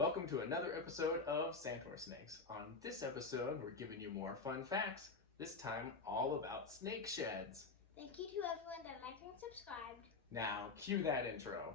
Welcome to another episode of SantorSnakes. On this episode, we're giving you more fun facts, this time all about snake sheds. Thank you to everyone that liked and subscribed. Now, cue that intro.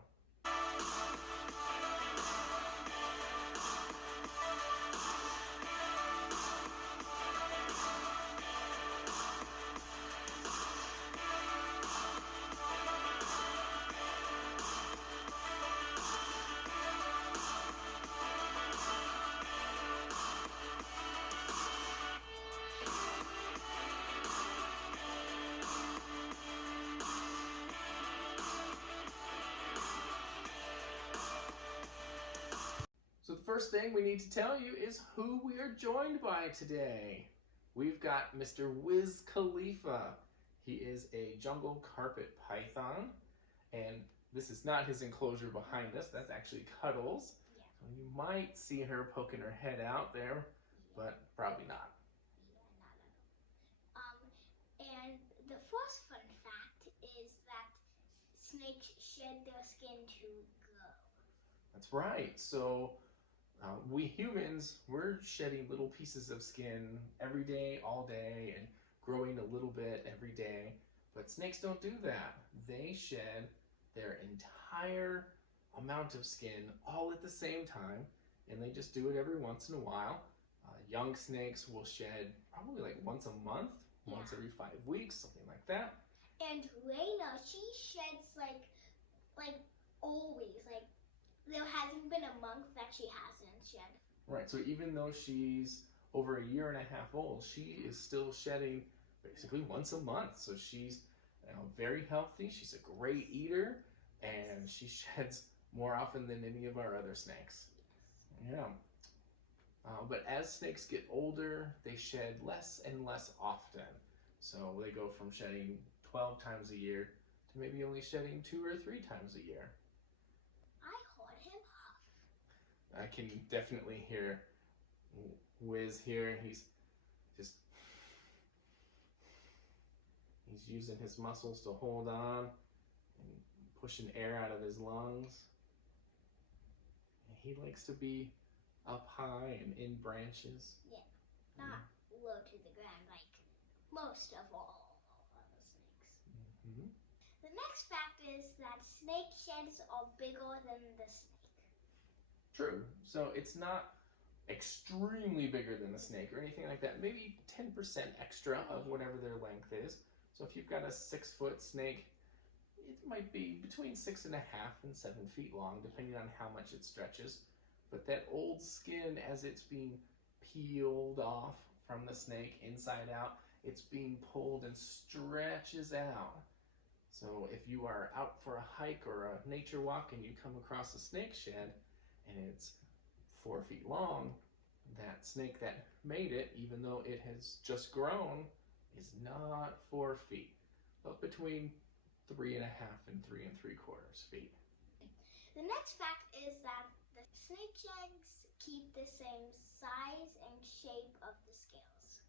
So the first thing we need to tell you is who we are joined by today. We've got Mr. Wiz Khalifa. He is a jungle carpet python, and this is not his enclosure behind us. That's actually Cuddles. Yeah. So you might see her poking her head out there, but probably not. Yeah, not at all. And the first fun fact is that snakes shed their skin to grow. That's right. So we humans, we're shedding little pieces of skin every day, all day, and growing a little bit every day. But snakes don't do that. They shed their entire amount of skin all at the same time, and they just do it every once in a while. Young snakes will shed probably like once a month, once every 5 weeks, something like that. And Raina, she sheds like always. Like there hasn't been a month that she hasn't shed. Right, so even though she's over a year and a half old, she is still shedding basically once a month. So she's very healthy, she's a great eater, and she sheds more often than any of our other snakes. Yeah. But as snakes get older, they shed less and less often. So they go from shedding 12 times a year to maybe only shedding 2 or 3 times a year. I heard him huff. I can definitely hear Wiz here. He's using his muscles to hold on and pushing air out of his lungs. And he likes to be up high and in branches. Yeah, not low to the ground like most of all other snakes. Mm-hmm. The next fact is that snake sheds are bigger than the snake. True. So it's not extremely bigger than the snake or anything like that. Maybe 10% extra of whatever their length is. So if you've got a 6-foot snake, it might be between 6.5 and 7 feet long, depending on how much it stretches. But that old skin, as it's being peeled off from the snake inside out, it's being pulled and stretches out. So if you are out for a hike or a nature walk and you come across a snake shed and it's 4 feet long, that snake that made it, even though it has just grown, is not 4 feet, but between 3.5 and 3 3/4 feet. The next fact is that the snake eggs keep the same size and shape of the scales.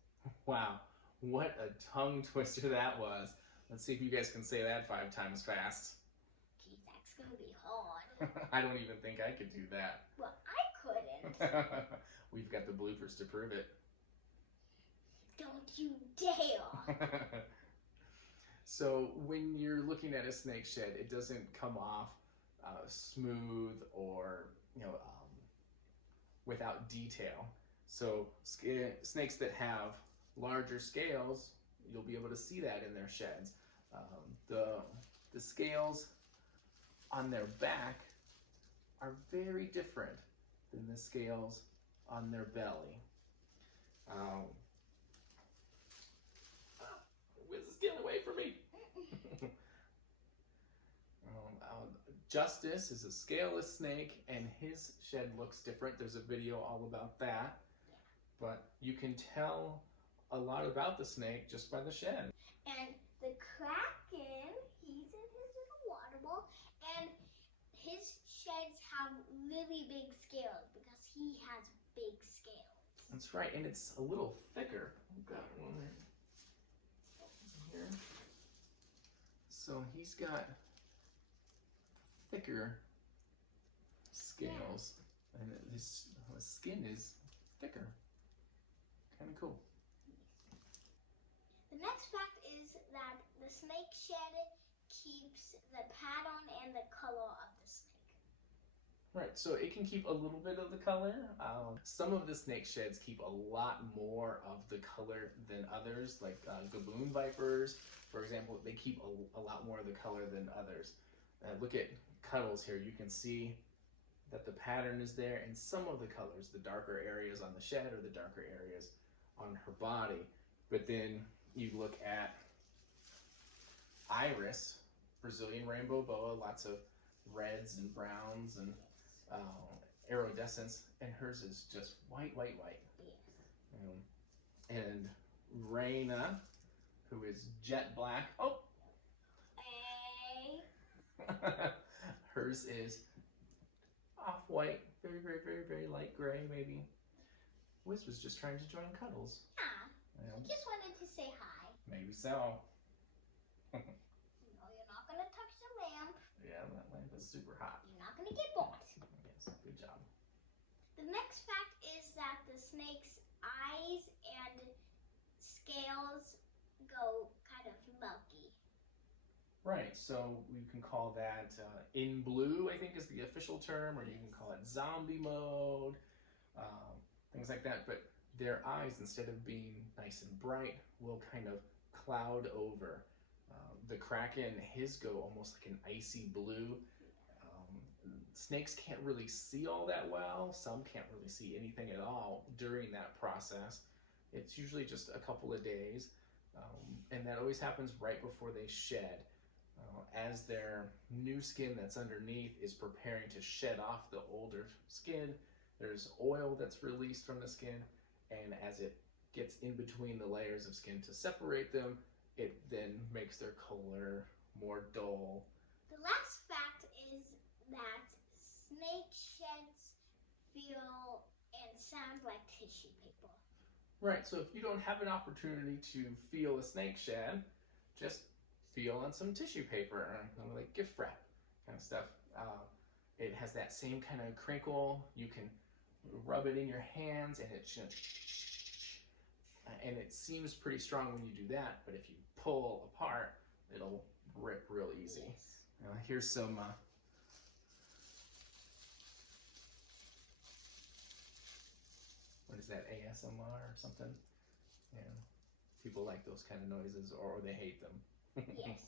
Wow, what a tongue twister that was. Let's see if you guys can say that 5 times fast. Geez, that's gonna be hard. I don't even think I could do that. Well, I couldn't. We've got the bloopers to prove it. Don't you dare! So when you're looking at a snake shed, it doesn't come off smooth or without detail. So snakes that have larger scales, you'll be able to see that in their sheds. The scales on their back are very different than the scales on their belly. Wiz is getting away from me. Justice is a scaleless snake, and his shed looks different. There's a video all about that. But you can tell a lot about the snake just by the shed. And the Kraken, he's in his little water bowl, and his sheds have really big scales because he has big scales. That's right, and it's a little thicker. I've got one here. So he's got thicker scales, and his skin is thicker. Kind of cool. The next fact is that the snake shed keeps the pattern and the color of the snake. Right, so it can keep a little bit of the color. Some of the snake sheds keep a lot more of the color than others, like gaboon vipers, for example, they keep a lot more of the color than others. Look at Cuddles here. You can see that the pattern is there, and some of the colors, the darker areas on the shed or the darker areas on her body. But then you look at Iris, Brazilian rainbow boa, lots of reds and browns and iridescence, and hers is just white. Yeah. And Raina, who is jet black. Oh! Hers is off-white, very light gray, maybe. Wiz was just trying to join Cuddles. Yeah. She just wanted to say hi. Maybe so. No, you're not going to touch the lamp. Yeah, that lamp is super hot. You're not going to get burnt. Yes, good job. The next fact is that the snake's eyes and scales go kind of milky. Right, so you can call that in blue, I think is the official term, or you can call it zombie mode, things like that. But their eyes, instead of being nice and bright, will kind of cloud over. The Kraken, his go almost like an icy blue. Snakes can't really see all that well. Some can't really see anything at all during that process. It's usually just a couple of days, and that always happens right before they shed. As their new skin that's underneath is preparing to shed off the older skin, there's oil that's released from the skin, and as it gets in between the layers of skin to separate them, it then makes their color more dull. The last fact is that snake sheds feel and sound like tissue paper. Right, so if you don't have an opportunity to feel a snake shed, just feel on some tissue paper, like gift wrap kind of stuff. It has that same kind of crinkle. You can rub it in your hands, and it seems pretty strong when you do that, but if you pull apart, it'll rip real easy. Yes. Here's some what is that, ASMR or something? Yeah, people like those kind of noises, or they hate them. Yes.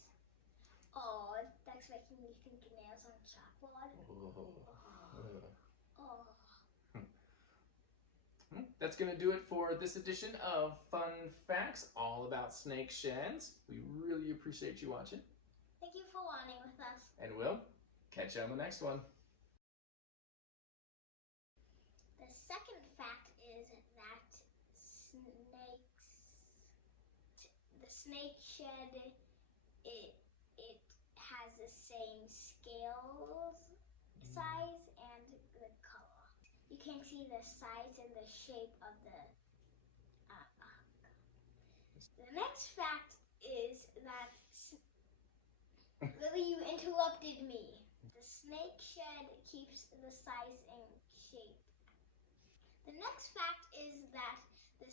Oh, that's making me think nails on chalkboard. That's going to do it for this edition of Fun Facts all about snake sheds. We really appreciate you watching. Thank you for learning with us. And we'll catch you on the next one. The second fact is that the snake shed, it has the same scales size and the color. You can see the size and the shape of the The next fact is that Lily, you interrupted me. The snake shed keeps the size and shape. The next fact is that the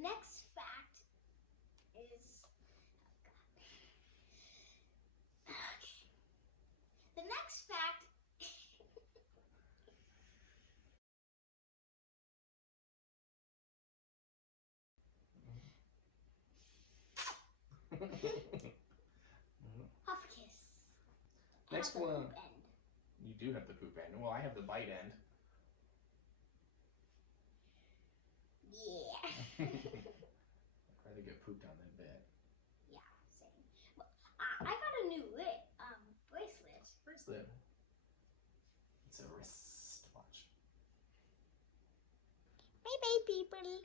next fact is the next fact Huff kiss. Next I have the one. poop end. You do have the poop end. Well, I have the bite end. Yeah. I'd rather get pooped on than bit. Yeah, same. But I got a new bracelet. Bracelet. It's a wristwatch. Bye bye, people.